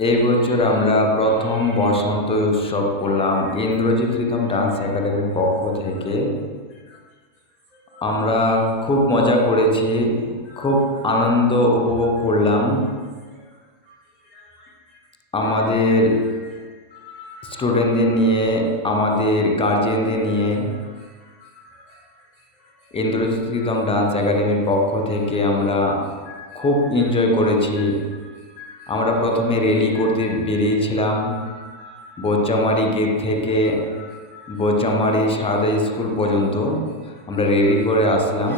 এই বছর আমরা প্রথম বসন্ত উৎসব করলাম ইন্দ্রজিৎ রিদম ডান্স একাডেমির পক্ষ থেকে। আমরা খুব মজা করেছি, খুব আনন্দ উপভোগ করলাম। আমাদের স্টুডেন্টদের নিয়ে, আমাদের গার্জিয়ানদের নিয়ে ইন্দ্রজিৎ রিদম ডান্স একাডেমির পক্ষ থেকে আমরা খুব এনজয় করেছি। আমরা প্রথমে র্যালি করতে বেরিয়েছিলাম বোচামারি গেট থেকে বোচামারি সারদা স্কুল পর্যন্ত আমরা রেডি করে আসলাম।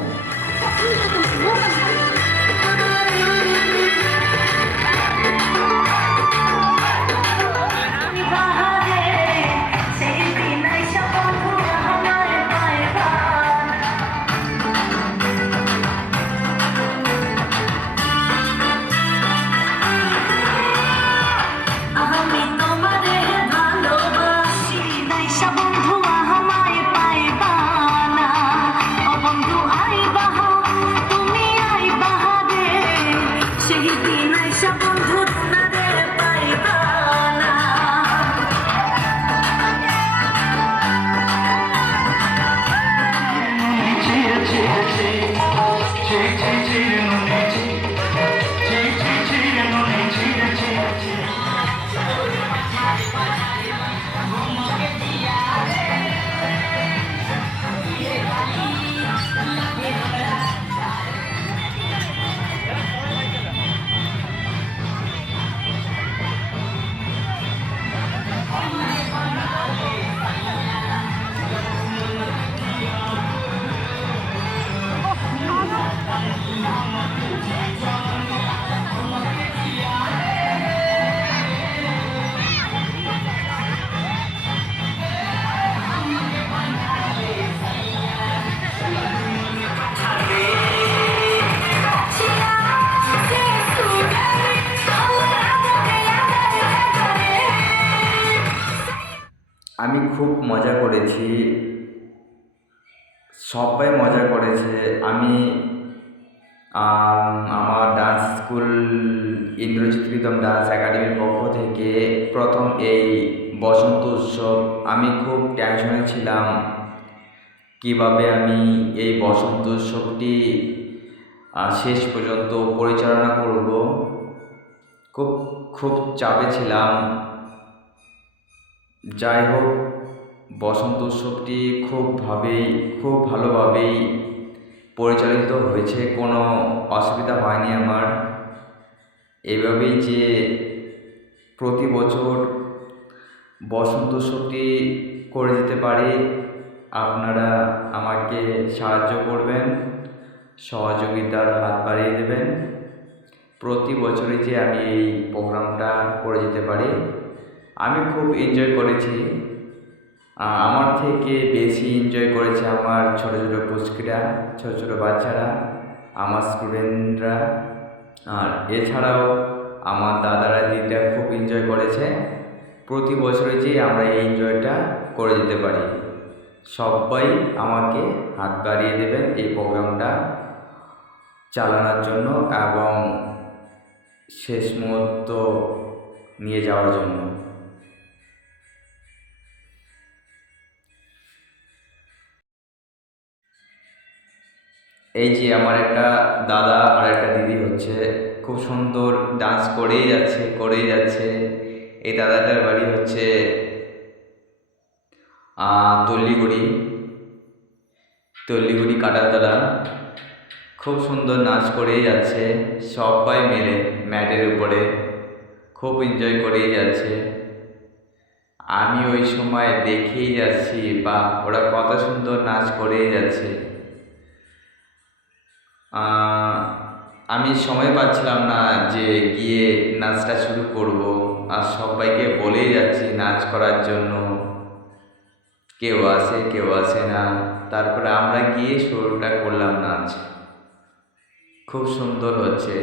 আমি খুব মজা করেছি, সবাই মজা করেছে। আমি আমার dance school Indrajit rhythm dance একাডেমির পক্ষ থেকে প্রথম এই বসন্ত উৎসব আমি খুব টেনশনে ছিলাম কিভাবে আমি এই বসন্ত উৎসবটি শেষ পর্যন্ত পরিচালনা করব। খুব খুব চাপে ছিলাম। যাই হোক, বসন্ত উৎসবটি খুব ভালোভাবেই পরিচালিত হয়েছে, কোনো অসুবিধা হয়নি আমার। এভাবেই যে প্রতি বছর বসন্ত উৎসবটি করে যেতে পারি, আপনারা আমাকে সাহায্য করবেন, সহযোগিতার হাত বাড়িয়ে দেবেন। প্রতি বছরই যে আমি এই প্রোগ্রামটা করে যেতে পারি। আমি খুব এনজয় করেছি। আমার থেকে বেশি এনজয় করেছে আমার ছোটো ছোটো পুচকিরা, ছোটো ছোটো বাচ্চারা, আমার স্টুডেন্টরা। আর এছাড়াও আমার দাদারা দিদিরা খুব এনজয় করেছে। প্রতি বছরে যে আমরা এই এনজয়টা করে যেতে পারি, সবাই আমাকে হাত বাড়িয়ে দেবেন এই প্রোগ্রামটা চালানোর জন্য এবং শেষ মুহূর্ত নিয়ে যাওয়ার জন্য। এই যে আমার একটা দাদা আর একটা দিদি হচ্ছে, খুব সুন্দর ডান্স করেই যাচ্ছে। এই দাদাটার বাড়ি হচ্ছে তল্লিগুড়ি কাটাতলা। খুব সুন্দর নাচ করেই যাচ্ছে, সবাই মিলে ম্যাটের উপরে খুব এনজয় করেই যাচ্ছে। আমি ওই সময় দেখেই যাচ্ছি, বা ওরা কত সুন্দর নাচ করেই যাচ্ছে। আমি সময় পাচ্ছিলাম না যে গিয়ে নাচটা শুরু করব, আর সবাইকে বলেই যাচ্ছি নাচ করার জন্য, কেউ আসে না। তারপরে আমরা গিয়ে শুরুটা করলাম নাচ। খুব সুন্দর হচ্ছে।